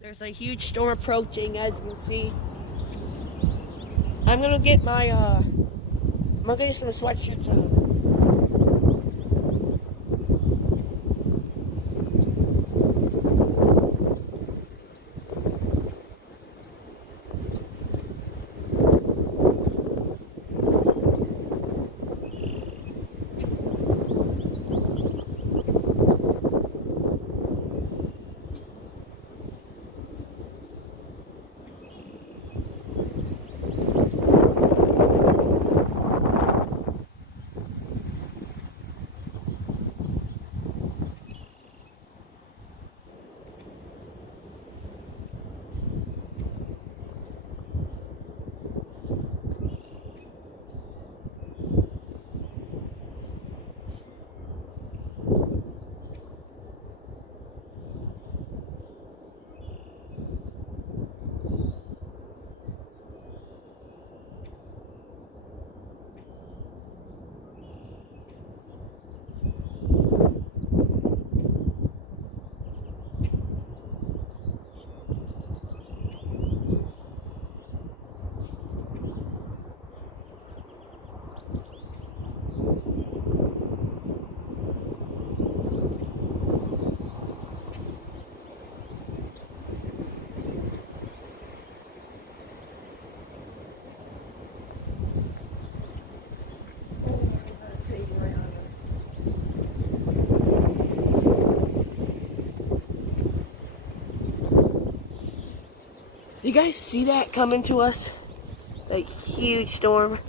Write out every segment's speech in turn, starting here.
There's a huge storm approaching, as you can see. I'm gonna get some sweatshirts on. You guys see that coming to us? That huge storm.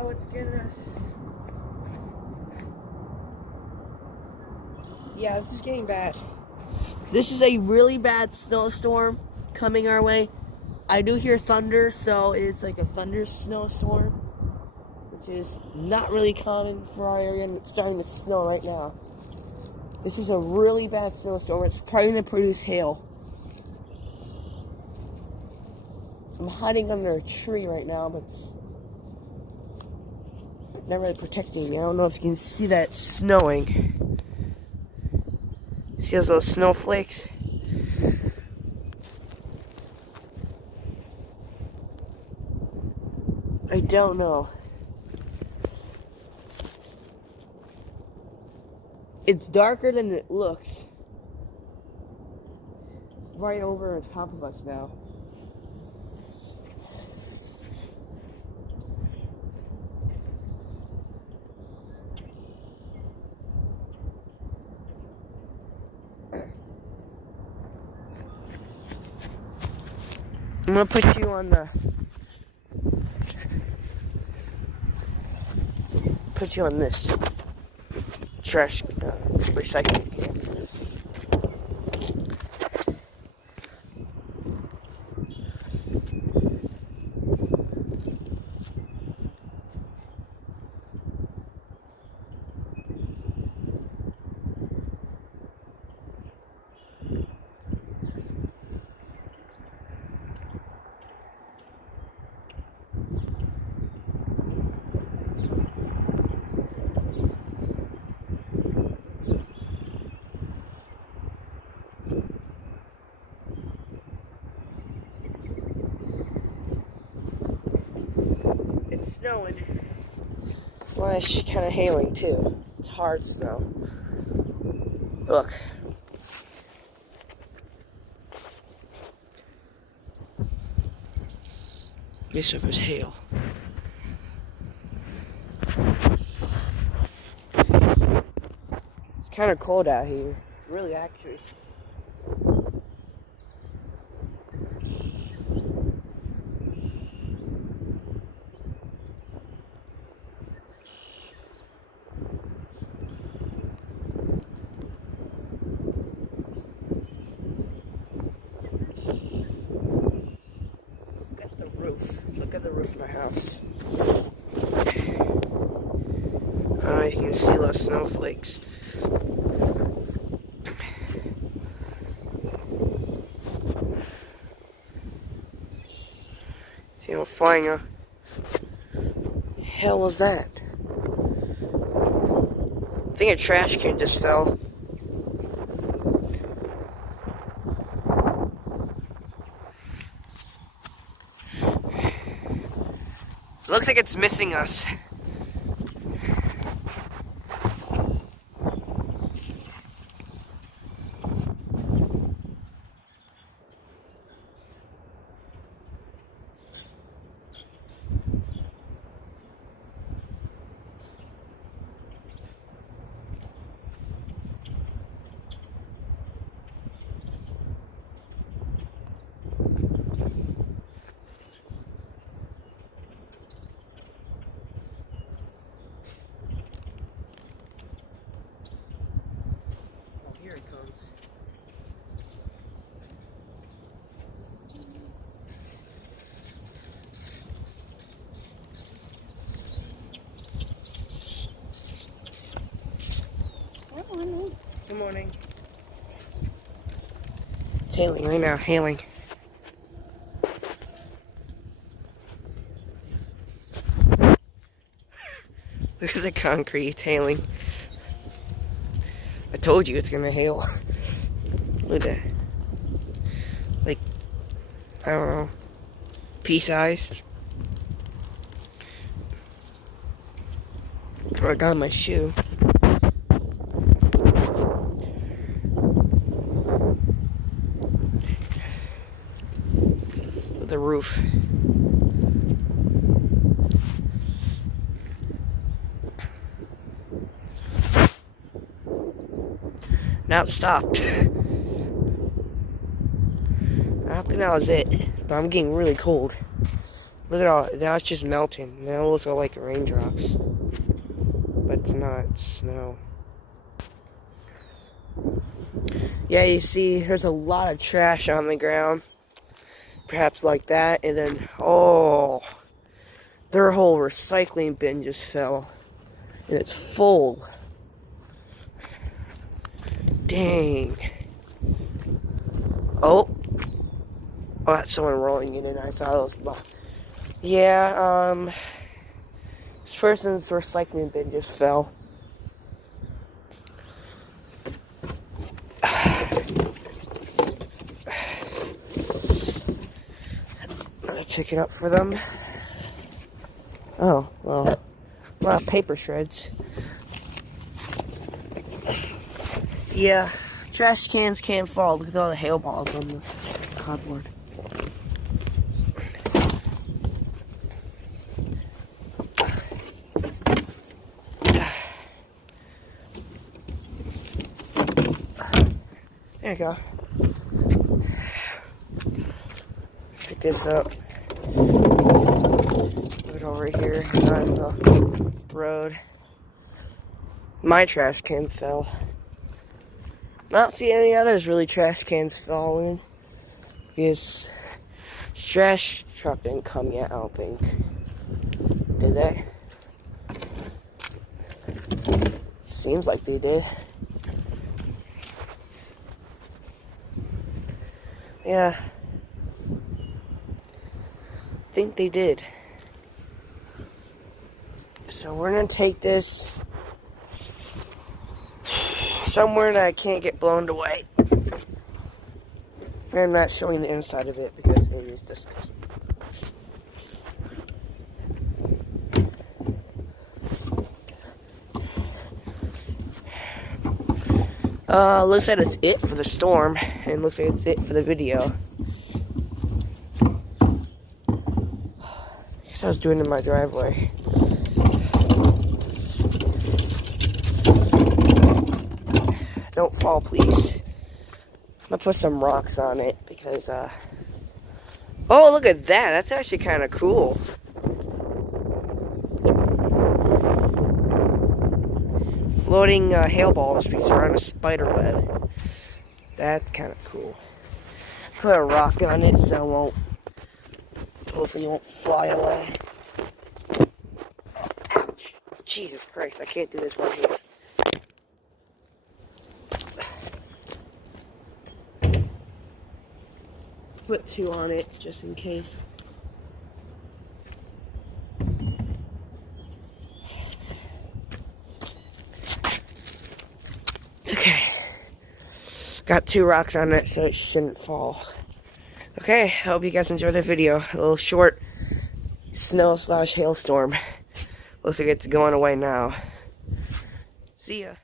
So it's gonna... Yeah, this is getting bad. This is a really bad snowstorm coming our way. I do hear thunder, so it's like a thunder snowstorm, which is not really common for our area, and it's starting to snow right now. This is a really bad snowstorm. It's probably going to produce hail. I'm hiding under a tree right now, but it's not really protecting me. I don't know if you can see that snowing. See those little snowflakes? I don't know. It's darker than it looks. Right over on top of us now. I'm gonna put you on this trash recycling can. snowing. Slash kind of hailing too. It's hard snow. Look. This stuff is hail. It's kind of cold out here. Really, actually. Look at the roof of my house. You can see those snowflakes. See them flying up. Hell was that? I think a trash can just fell. Looks like it's missing us. Here it comes. Good morning. It's hailing right now, hailing. Look at the concrete, it's hailing. I told you it's gonna hail. Look at that. Like, I don't know, pea-sized. I got my shoe. The roof. Now it stopped. I don't think that was it, but I'm getting really cold. Look at all, now it's just melting. Now it looks all like raindrops. But it's not, it's snow. Yeah, you see, there's a lot of trash on the ground. Perhaps like that, and then, oh, their whole recycling bin just fell. And it's full. Dang. Oh, that's someone rolling in, and I thought it was, yeah, this person's recycling bin just fell. Pick it up for them. Oh, well, a lot of paper shreds. Yeah, trash cans can't fall. Look at all the hail balls on the cardboard. There you go. Pick this up. Put it over here on the road. My trash can fell. Not see any others really trash cans falling. Because trash truck didn't come yet, I don't think. Did they? Seems like they did. Yeah. I think they did. So we're gonna take this somewhere that I can't get blown away. I'm not showing the inside of it because it is disgusting. Looks like it's it for the storm, and looks like it's it for the video. I guess I was doing it in my driveway. Don't fall, please. I'm gonna put some rocks on it because, oh, look at that. That's actually kind of cool. Floating hail balls because they're on a spider web. That's kind of cool. Put a rock on it so it won't, hopefully it won't fly away. Ouch. Jesus Christ, I can't do this one here. Put 2 on it just in case. Okay. Got 2 rocks on it so it shouldn't fall. Okay, I hope you guys enjoyed the video. A little short snow/hailstorm. Looks like it's going away now. See ya.